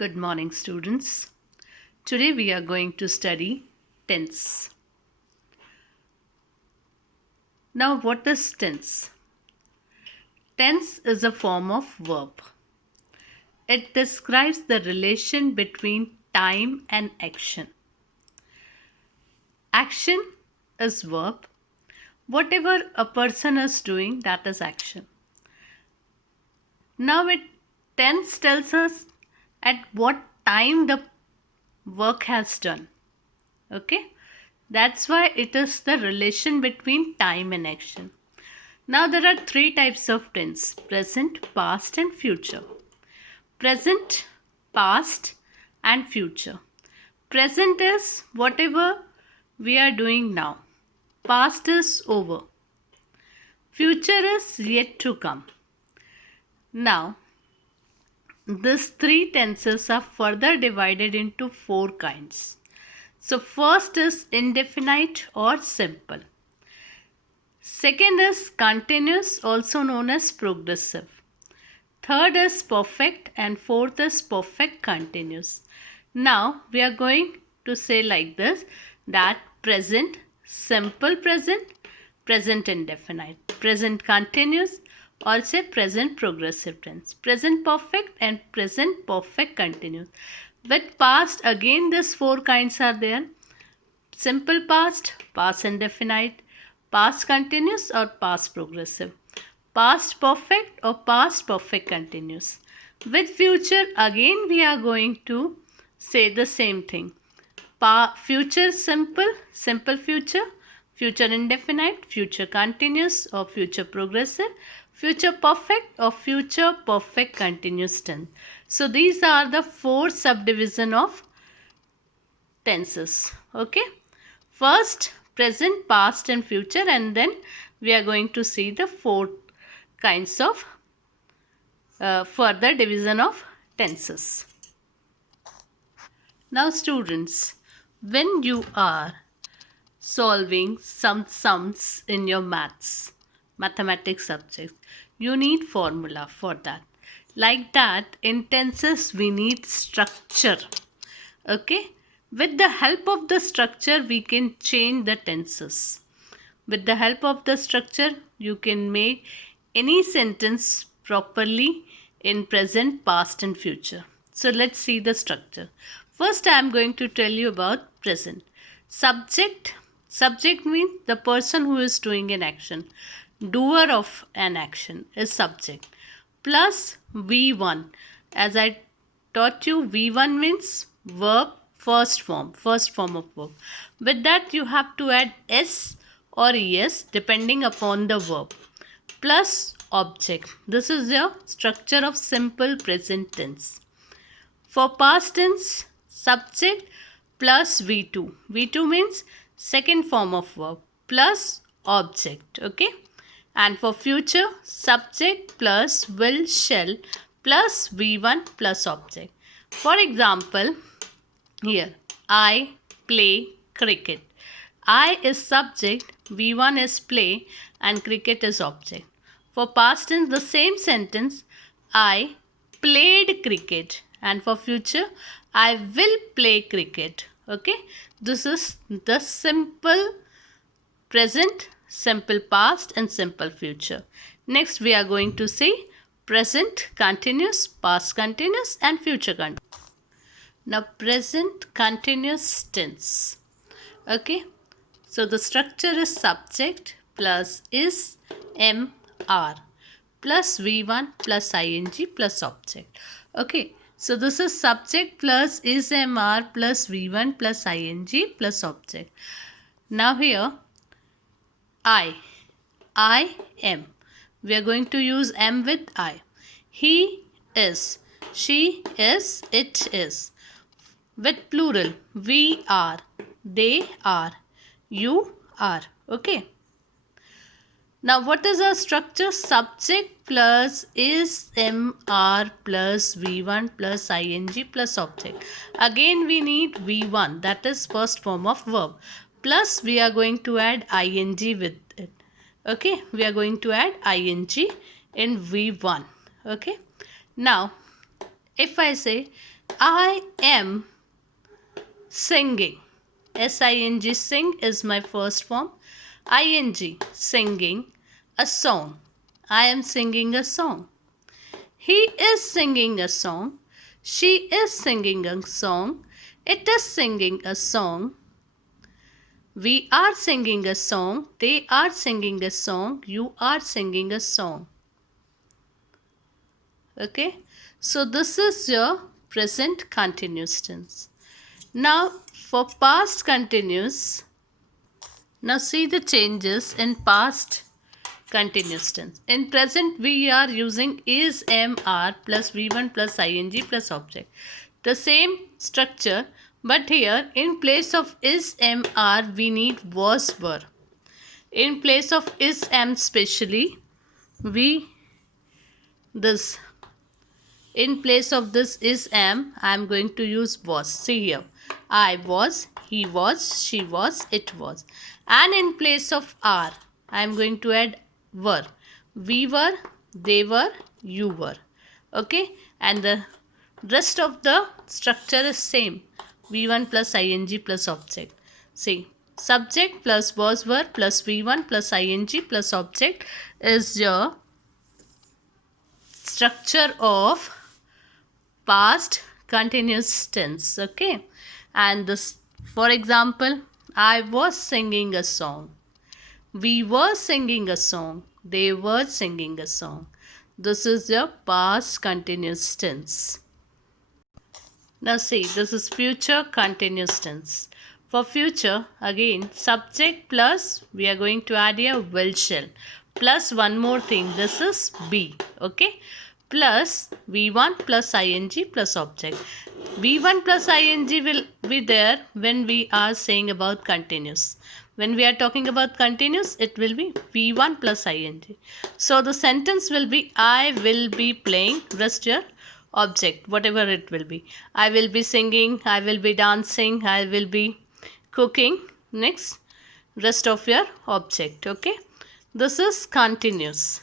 Good morning, students. Today we are going to study tense. Now, what is tense? Tense is a form of verb. It describes the relation between time and action. Action is verb. Whatever a person is doing, that is action. Now, tense tells us at what time the work has done. Okay? That's why it is the relation between time and action. Now there are three types of tense: present, past and future. Present, past and future. Present is whatever we are doing now. Past is over. Future is yet to come. Now, these three tenses are further divided into four kinds. So first is indefinite or simple. Second is continuous, also known as progressive. Third is perfect and fourth is perfect continuous. Now we are going to say like this, that present, simple present, present indefinite, present continuous, or say present progressive tense, present perfect and present perfect continuous. With past, again these four kinds are there: simple past, past indefinite, past continuous or past progressive, past perfect or past perfect continuous. With future, again we are going to say the same thing: future simple, simple future, future indefinite, future continuous or future progressive, future perfect or future perfect continuous tense. So these are the four subdivision of tenses. Okay, first present, past and future, and then we are going to see the four kinds of further division of tenses. Now students, when you are solving some sums in your mathematics subject, you need formula for that. Like that, in tenses we need structure. Okay, with the help of the structure we can change the tenses. With the help of the structure you can make any sentence properly in present, past and future. So let's see the structure. First I am going to tell you about present. Subject means the person who is doing an action. Doer of an action is subject. Plus V1. As I taught you, V1 means verb, first form of verb. With that you have to add S or es depending upon the verb, plus object. This is your structure of simple present tense. For past tense, subject plus V2. V2 means second form of verb plus object. Okay. And for future, subject plus will, shall plus V1 plus object. For example, here, I play cricket. I is subject, V1 is play and cricket is object. For past tense, the same sentence, I played cricket, and for future, I will play cricket. Okay, this is the simple present, simple past and simple future. Next we are going to see present continuous, past continuous and future continuous. Now present continuous tense. Okay, so the structure is subject plus is MR plus V1 plus ing plus object. Okay, so this is subject plus is MR plus V1 plus ing plus object. Now here I am. We are going to use M with I. He is, she is, it is. With plural, we are, they are, you are. Okay. Now what is our structure? Subject plus is MR plus V1 plus ing plus object. Again we need V1, that is first form of verb. Plus we are going to add ing with it. Okay, we are going to add ing in V1. Okay. Now if I say I am singing. S-I-N-G, sing is my first form. I-N-G, singing a song. I am singing a song. He is singing a song. She is singing a song. It is singing a song. We are singing a song. They are singing a song. You are singing a song. Okay. So this is your present continuous tense. Now for past continuous. Now see the changes in past continuous tense. In present we are using is, am, are plus V1 plus ing plus object. The same structure, but here in place of is, am, are we need was, were. In place of is, am specially we this. In place of this is, am, I am going to use was. See here. I was, he was, she was, it was. And in place of are, I am going to add were. We were, they were, you were. Okay. And the rest of the structure is same. V1 plus ing plus object. See. Subject plus was, were plus V1 plus ing plus object is your structure of past continuous tense. Okay. And this, for example, I was singing a song. We were singing a song. They were singing a song. This is your past continuous tense. Now see, this is future continuous tense. For future, again, subject plus we are going to add here will shall. Plus one more thing, this is be. Okay. Plus V1 plus ing plus object. V1 plus ing will be there when we are saying about continuous. When we are talking about continuous, it will be V1 plus ing. So the sentence will be I will be playing, rest your object, whatever it will be. I will be singing, I will be dancing, I will be cooking. Next, rest of your object. Okay. This is continuous.